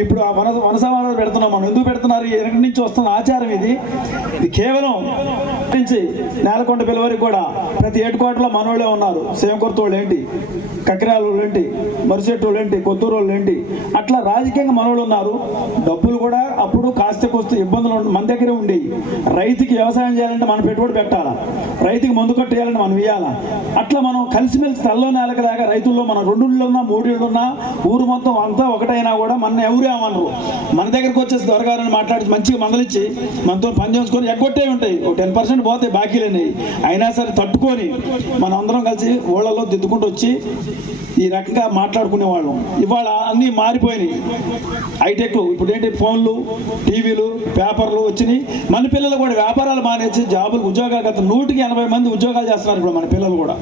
ఇప్పుడు ఆ వనసమాధానం పెడుతున్నాం. మనం ఎందుకు పెడుతున్నారు? ఎక్కడి నుంచి వస్తున్న ఆచారం ఇది కేవలం నుంచి నేలకొండ పిల్ల వరకు కూడా ప్రతి ఏటుకోటలో మనోళ్ళే ఉన్నారు. సేమకొర్తోళ్ళు ఏంటి, కక్కిరాలు ఏంటి, మరిచెట్టోళ్ళు ఏంటి, కొత్తూరోళ్ళు ఏంటి, అట్లా రాజకీయంగా మనోళ్ళు ఉన్నారు. డబ్బులు కూడా అప్పుడు కాస్త కోస్త ఇబ్బందులు మన దగ్గరే ఉండేవి. రైతుకి వ్యవసాయం చేయాలంటే మనం పెట్టుబడి పెట్టాలా, రైతుకి మందు కట్టేయాలంటే మనం ఇవ్వాలా. అట్లా మనం కలిసిమెలిసి తల్లో నేలకు దాకా రైతుల్లో మన 2 ఇళ్ళు ఉన్నా 3 ఇళ్ళు ఉన్నా ఊరు మొత్తం అంతా ఒకటైనా కూడా మన ఎవరు ఏమనరు. మన దగ్గరకు వచ్చేసి దొరగారని మాట్లాడి మంచిగా మందలిచ్చి మనతో పని చేసుకొని ఎగ్గొట్టే ఉంటాయి. ఒక 10% పోతే బాకీలనేవి అయినా సరే తట్టుకొని మనం అందరం కలిసి ఊళ్ళలో దిద్దుకుంటూ వచ్చి ఈ రకంగా మాట్లాడుకునేవాళ్ళం. ఇవాళ అన్నీ మారిపోయినాయి. హైటెక్ ఇప్పుడు ఏంటి, ఫోన్లు, టీవీలు, పేపర్లు వచ్చినాయి. మన పిల్లలు కూడా వ్యాపారాలు మానేసి జాబులు ఉద్యోగాలు 180 మంది ఉద్యోగాలు చేస్తున్నారు. ఇప్పుడు మన పిల్లలు కూడా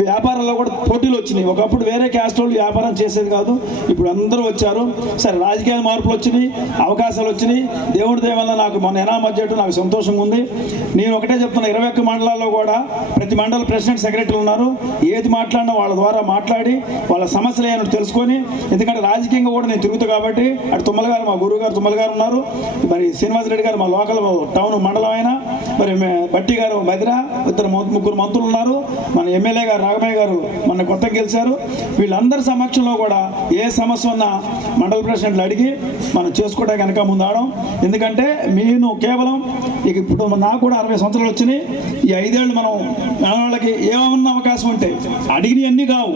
వ్యాపారాల్లో కూడా పోటీలు వచ్చినాయి. ఒకప్పుడు వేరే క్యాస్ట్ వాళ్ళు వ్యాపారం చేసేది కాదు, ఇప్పుడు అందరూ వచ్చారు. సరే, రాజకీయ మార్పులు వచ్చినాయి, అవకాశాలు వచ్చినాయి. దేవుడి దయ వల్ల నాకు మొన్న ఎనామధ్యటం నాకు సంతోషంగా ఉంది. నేను ఒకటే చెప్తున్నా, 21 మండలాల్లో కూడా ప్రతి మండల ప్రెసిడెంట్, సెక్రటరీలు ఉన్నారు. ఏది మాట్లాడినా వాళ్ళ ద్వారా మాట్లాడి వాళ్ళ సమస్యలు ఏమైనా తెలుసుకొని, ఎందుకంటే రాజకీయంగా కూడా నేను తిరుగుతా కాబట్టి అటు తుమ్మల గారు, మా గురువు గారు తుమ్మల గారు ఉన్నారు, మరి శ్రీనివాసరెడ్డి గారు మా లోకల్ టౌన్ మండలం అయినా, మరి బట్టి గారు మదిరా, 2-3 మంత్రులు ఉన్నారు, మన ఎమ్మెల్యే గారు రాఘమయ్య గారు మొన్న కొత్తగా గెలిచారు. వీళ్ళందరి సమక్షంలో కూడా ఏ సమస్య ఉన్నా మండల ప్రెసిడెంట్లు అడిగి మనం చేసుకోవడానికి వెనక ముందాడం. ఎందుకంటే నేను కేవలం ఇప్పుడు నాకు కూడా 60 సంవత్సరాలు వచ్చినాయి. ఈ 5 ఏళ్ళు మనం వాళ్ళకి ఏమన్నా అవకాశం ఉంటే అడిగినవి అన్నీ కావు,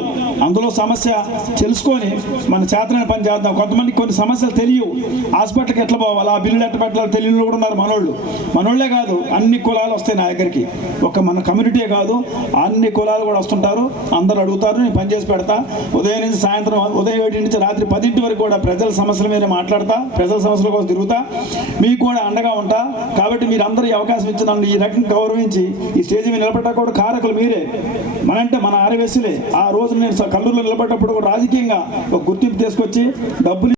అందులో సమస్య తెలుసుకొని మన చేతనైన పని చేద్దాం. కొంతమందికి కొన్ని సమస్యలు తెలియవు, హాస్పిటల్కి ఎట్లా పోవాలి, ఆ బిల్లులు ఎట్లా పెట్టాలి తెలియని కూడా ఉన్నారు. మనోళ్ళే కాదు, అన్ని కులాలు వస్తాయి నా దగ్గరికి. ఒక మన కమ్యూనిటీ కాదు, అన్ని కులాలు కూడా వస్తుంటారు. అందరూ అడుగుతారు, నేను పని చేసి పెడతా. ఉదయం నుంచి సాయంత్రం, ఉదయం 7 నుంచి రాత్రి 10 వరకు కూడా ప్రజల సమస్యల మీద మాట్లాడతా, ప్రజల సమస్యల కోసం తిరుగుతా, మీకు కూడా అండగా ఉంటా. కాబట్టి మీరు అందరూ ఈ అవకాశం ఇచ్చి నన్ను ఈ రకంగా గౌరవించి ఈ స్టేజ్ మీద నిలబడ్డా కూడా కారకులు మీరే. మన ఆర్యవేసులే. ఆ రోజు నేను కల్లూరులో నిలబడ్డప్పుడు కూడా రాజకీయంగా ఒక గుర్తింపు తీసుకొచ్చి డబ్బులు